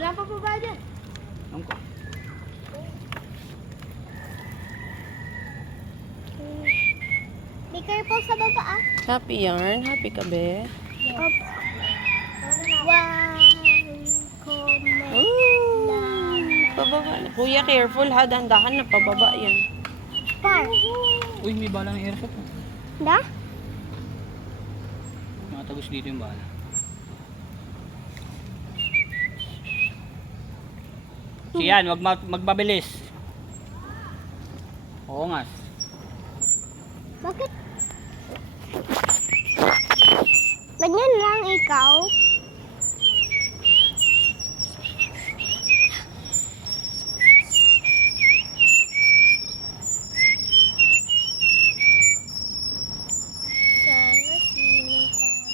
Wala pa po ba dyan? Angko. Be careful sa baba ah. Happy yarn. Happy ka, be. Opo. Wow. Comment. Ooh. Pababa na. Kuya, careful ha. Dandahan na. Pababa yan. Par. Uy, may bala ng airsoft. Da? Nakatagos dito yung bala. Siyan, wag magbabilis. Oo nga. Bakit? Ganyan lang ikaw. Sana sino tayo.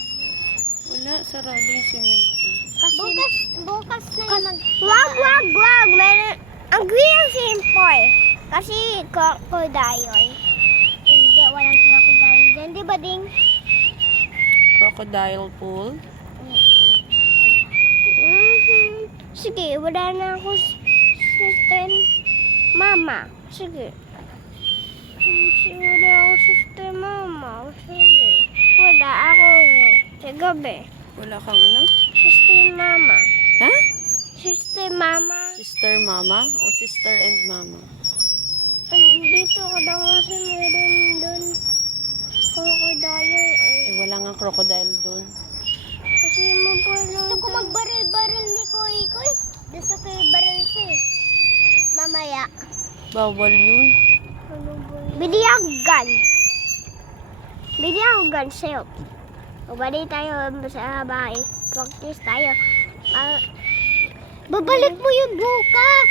Wala. Sarado yung swimming pool. Kasi, bukas na yung wag. Meron, ang green ang simple. Kasi, crocodile. Hindi, walang crocodile dyan. Di ba, Ding? Crocodile pool. Sige, wala na ako sister mama. Sige. Wala ako sister mama. Sige. Wala ako nga. Sa gabi. Wala kang ano? Sister mama. Ha? Sister mama. Sister mama o sister and mama? Dito ko daw kasi meron doon. Crocodile eh. Eh, wala nga crocodile dun. Kasi gusto ko magbaril-baril ni Koy Koy. Gusto ko baril siya eh. Mamaya. Bawal yun. Bili ako gun. Bili ako gun sa'yo. Babalik tayo sa bahay. Practice tayo. Babalik mo yun bukas.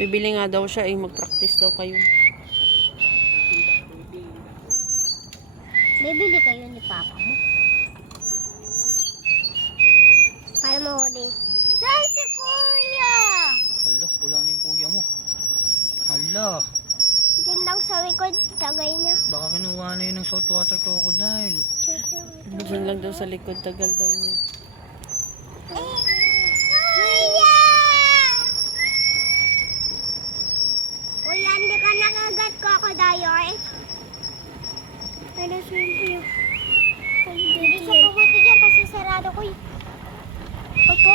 Bibili nga daw siya eh. Mag-practice daw kayo. Bibili kayo ni Papa mo. Para mahuli. Saan si Kuya? Hala, wala na yung kuya mo. Hala, Diyan lang sa likod. Tagay niya. baka kinuha na yun ng saltwater crocodile. Diyan lang daw sa likod. Tagal daw niya. Kuya! Kuya, hindi ka nakagat crocodile. Ano siyempre? Hindi siya pumunti dyan kasi sarado ko eh. Opo.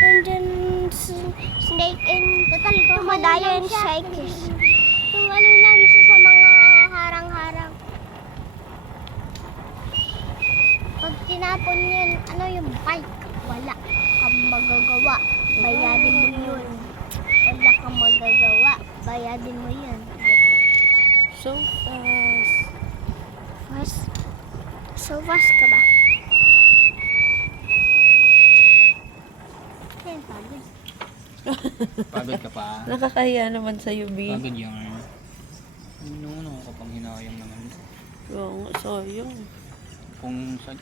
Nandyan snake and crocodile and cycles. Tumalo lang siya sa mga harang-harang. Pag tinapon yan, ano yung bike? Wala kang magagawa. Bayadin mo yun. Wala kang magagawa. Bayadin mo yun. So fast. Fast? So fast ka ba? Ayun, pagod. Pagod ka pa. Nakakahiya naman sa'yo, B. Pagod yan. Ano kapag hinayang naman. Oo nga, sayang. Kung sa...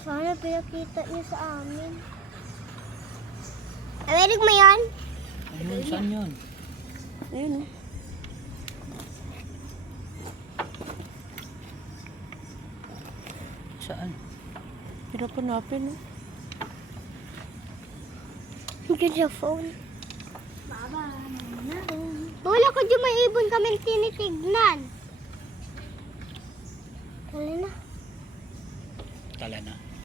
Sana pinakita niyo sa amin. Amerik mo yan? Ayun, saan yun? Ayun o. Saan? Hirap hanapin o. Good sa phone. Wala ko dyan may ibon kami tinitignan. Wala na. Tala na.